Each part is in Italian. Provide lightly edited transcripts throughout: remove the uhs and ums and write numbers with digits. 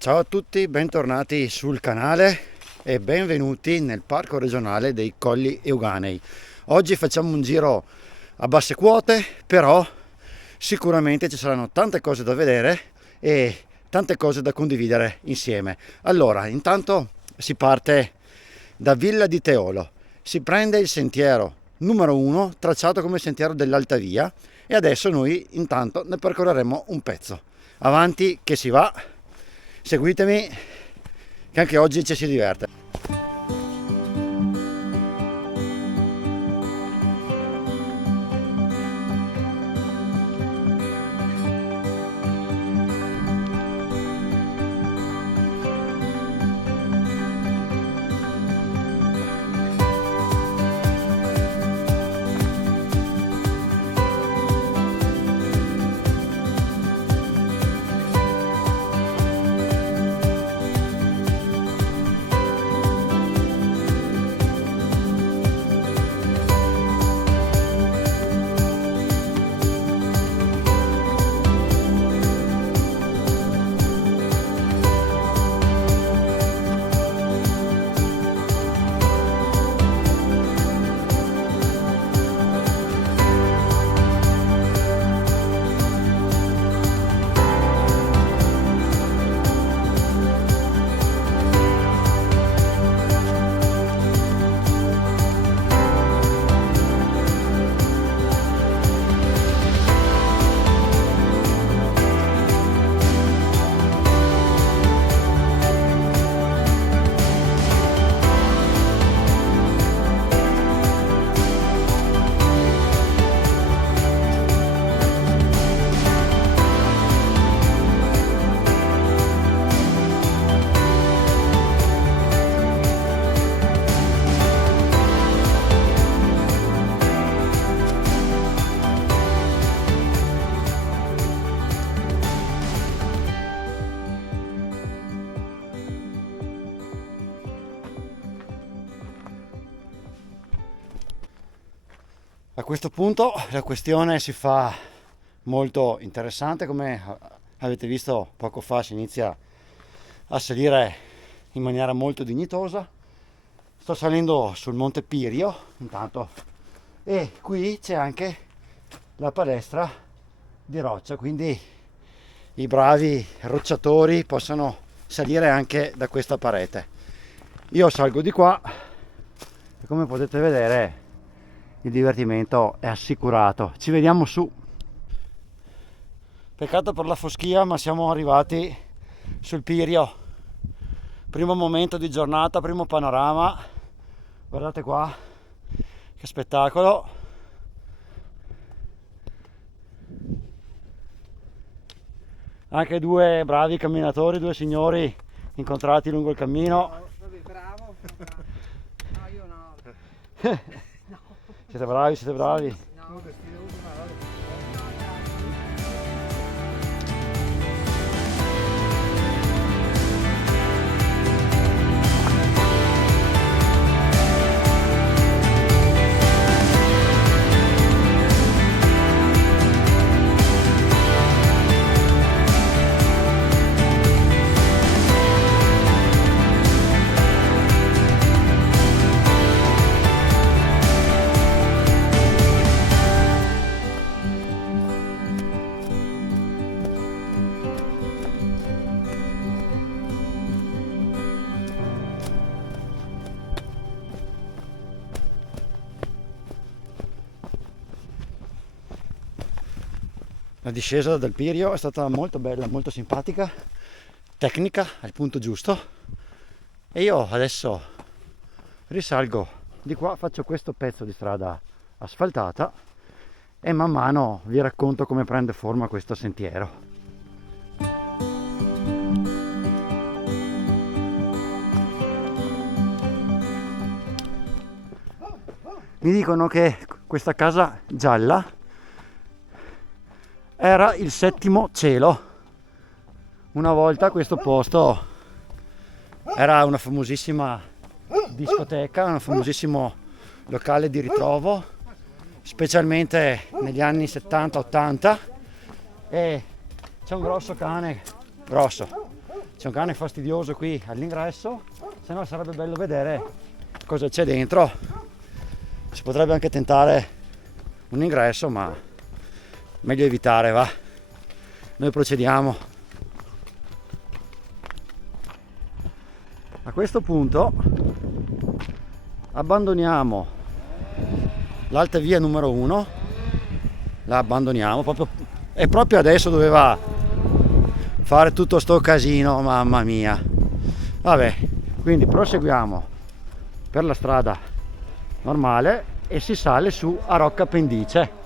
Ciao a tutti, bentornati sul canale e benvenuti nel parco regionale dei Colli Euganei. Oggi facciamo un giro a basse quote, però sicuramente ci saranno tante cose da vedere e tante cose da condividere insieme. Allora, intanto si parte da Villa di Teolo, si prende il sentiero numero 1 tracciato come sentiero dell'Alta Via e adesso noi intanto ne percorreremo un pezzo. Avanti che si va! Seguitemi che anche oggi ci si diverte. A questo punto la questione si fa molto interessante, come avete visto poco fa si inizia a salire in maniera molto dignitosa. Sto salendo sul Monte Pirio intanto e qui c'è anche la palestra di roccia, quindi i bravi rocciatori possono salire anche da questa parete. Io salgo di qua e come potete vedere il divertimento è assicurato. Ci vediamo su. Peccato per la foschia, ma siamo arrivati sul Pirio. Primo momento di giornata, primo panorama. Guardate qua che spettacolo. Anche due bravi camminatori, due signori incontrati lungo il cammino. Bravo. No, io no. Siete bravi, siete bravi. La discesa dal Pirio è stata molto bella, molto simpatica, tecnica al punto giusto e io adesso risalgo di qua, faccio questo pezzo di strada asfaltata e man mano vi racconto come prende forma questo sentiero. Mi dicono che questa casa gialla era il settimo cielo. Una volta questo posto era una famosissima discoteca, un famosissimo locale di ritrovo, specialmente negli anni 70-80, e c'è un grosso cane, grosso, c'è un cane fastidioso qui all'ingresso, se no sarebbe bello vedere cosa c'è dentro. Si potrebbe anche tentare un ingresso, ma meglio evitare, va. Noi procediamo. A questo punto abbandoniamo l'alta via numero 1, la abbandoniamo e proprio adesso doveva fare tutto sto casino, mamma mia. Vabbè, quindi proseguiamo per la strada normale e si sale su a Rocca Pendice.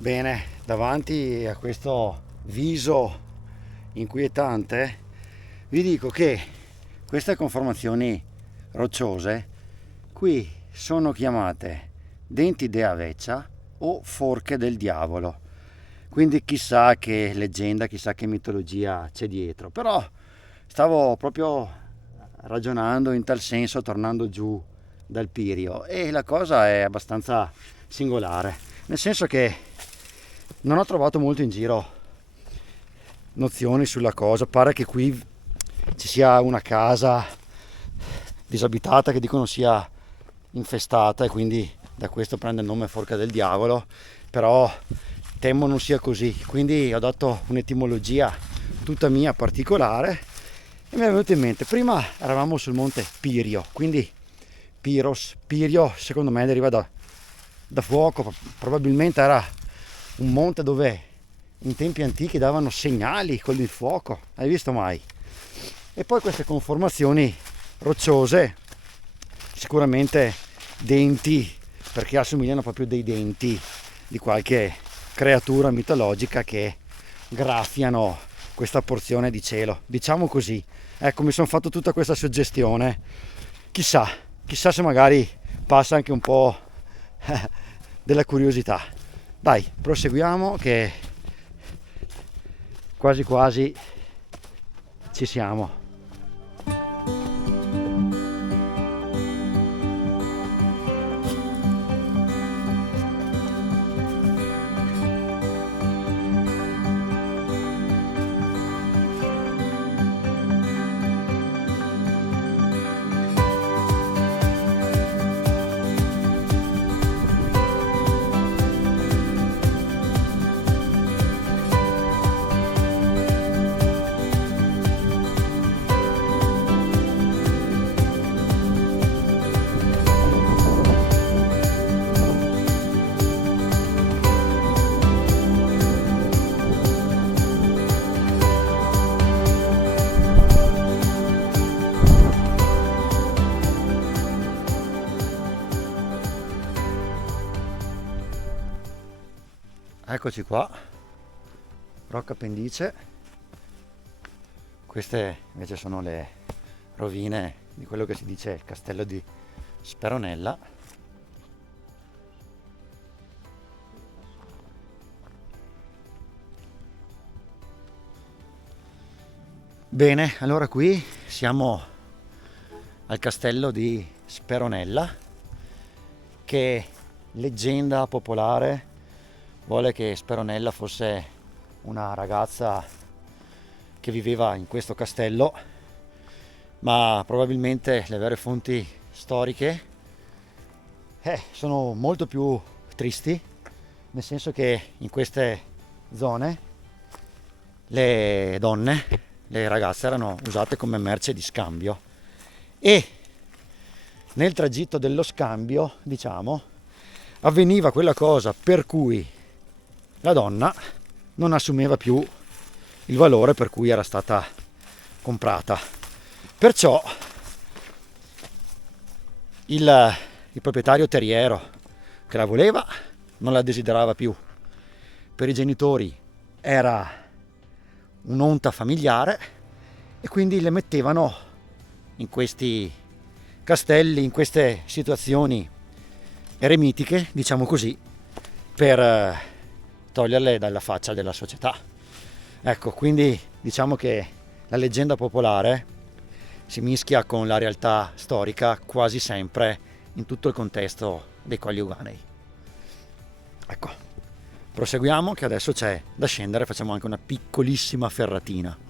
Bene, davanti a questo viso inquietante vi dico che queste conformazioni rocciose qui sono chiamate denti de aveccia o forche del diavolo, quindi chissà che leggenda, chissà che mitologia c'è dietro, però stavo proprio ragionando in tal senso tornando giù dal Pirio e la cosa è abbastanza singolare, nel senso che non ho trovato molto in giro nozioni sulla cosa. Pare che qui ci sia una casa disabitata che dicono sia infestata e quindi da questo prende il nome Forca del Diavolo, però temo non sia così, quindi ho dato un'etimologia tutta mia particolare e mi è venuto in mente, prima eravamo sul monte Pirio, quindi Piros, Pirio secondo me deriva da fuoco, probabilmente era un monte dove in tempi antichi davano segnali con il fuoco, hai visto mai? E poi queste conformazioni rocciose, sicuramente denti, perché assomigliano proprio dei denti di qualche creatura mitologica che graffiano questa porzione di cielo, diciamo così. Ecco, mi sono fatto tutta questa suggestione, chissà se magari passa anche un po' della curiosità. Dai, proseguiamo che quasi quasi ci siamo. Eccoci qua, Rocca Pendice. Queste invece sono le rovine di quello che si dice il castello di Speronella. Bene, allora qui siamo al castello di Speronella, che leggenda popolare vuole che Speronella fosse una ragazza che viveva in questo castello, ma probabilmente le vere fonti storiche sono molto più tristi, nel senso che in queste zone le donne, le ragazze erano usate come merce di scambio e nel tragitto dello scambio, diciamo, avveniva quella cosa per cui la donna non assumeva più il valore per cui era stata comprata. Perciò il proprietario terriero che la voleva non la desiderava più. Per i genitori era un'onta familiare e quindi le mettevano in questi castelli, in queste situazioni eremitiche, diciamo così, per toglierle dalla faccia della società. Ecco, quindi diciamo che la leggenda popolare si mischia con la realtà storica quasi sempre in tutto il contesto dei Colli Euganei. Ecco, proseguiamo che adesso c'è da scendere, facciamo anche una piccolissima ferratina.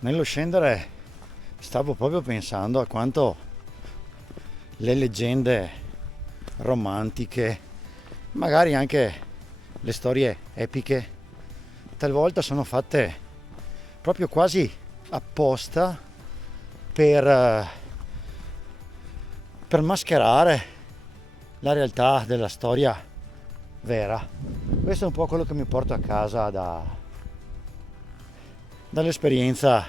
Nello scendere stavo proprio pensando a quanto le leggende romantiche, magari anche le storie epiche, talvolta sono fatte proprio quasi apposta per mascherare la realtà della storia vera. Questo è un po' quello che mi porto a casa dall'esperienza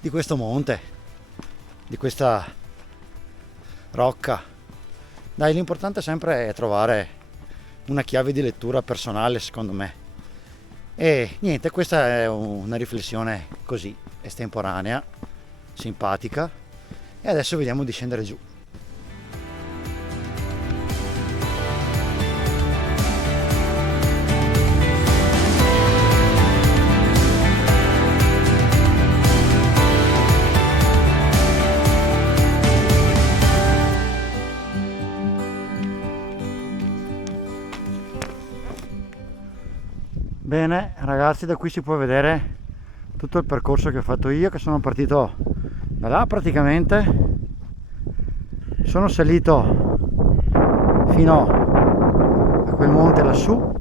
di questo monte, di questa rocca. Dai, l'importante sempre è trovare una chiave di lettura personale, secondo me. E niente, questa è una riflessione così estemporanea, simpatica, e adesso vediamo di scendere giù. Bene ragazzi, da qui si può vedere tutto il percorso che ho fatto io, che sono partito da là praticamente, sono salito fino a quel monte lassù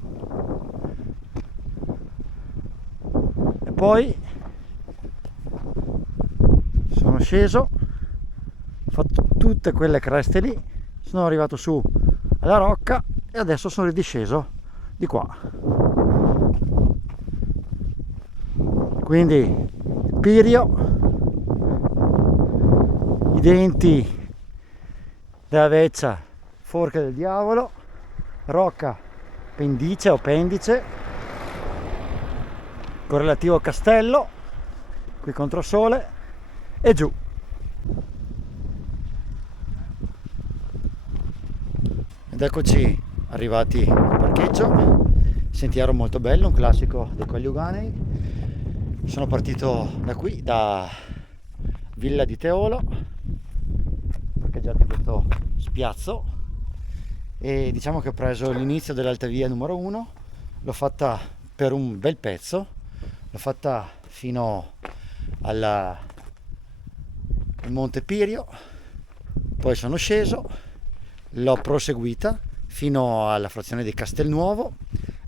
e poi sono sceso, ho fatto tutte quelle creste lì, sono arrivato su alla rocca e adesso sono ridisceso di qua. Quindi il Pirio, i denti della Veccia, forca del diavolo, rocca pendice o pendice, correlativo castello, qui controsole e giù. Ed eccoci arrivati al parcheggio, sentiero molto bello, un classico dei Colli Euganei. Sono partito da qui, da Villa di Teolo, parcheggiato in questo spiazzo, e diciamo che ho preso l'inizio dell'Alta Via numero 1, l'ho fatta per un bel pezzo, l'ho fatta fino al Monte Pirio, poi sono sceso, l'ho proseguita fino alla frazione di Castelnuovo.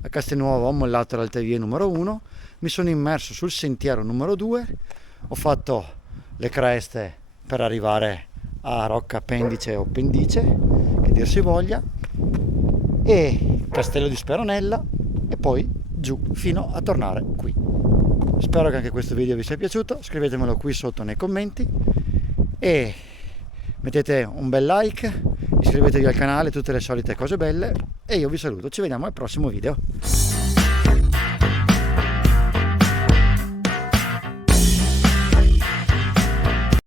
A Castelnuovo ho mollato l'Alta Via numero 1, mi sono immerso sul sentiero numero 2, ho fatto le creste per arrivare a Rocca Pendice o Pendice, che dir si voglia, e Castello di Speronella e poi giù fino a tornare qui. Spero che anche questo video vi sia piaciuto, scrivetemelo qui sotto nei commenti e mettete un bel like, iscrivetevi al canale, tutte le solite cose belle, e io vi saluto, ci vediamo al prossimo video.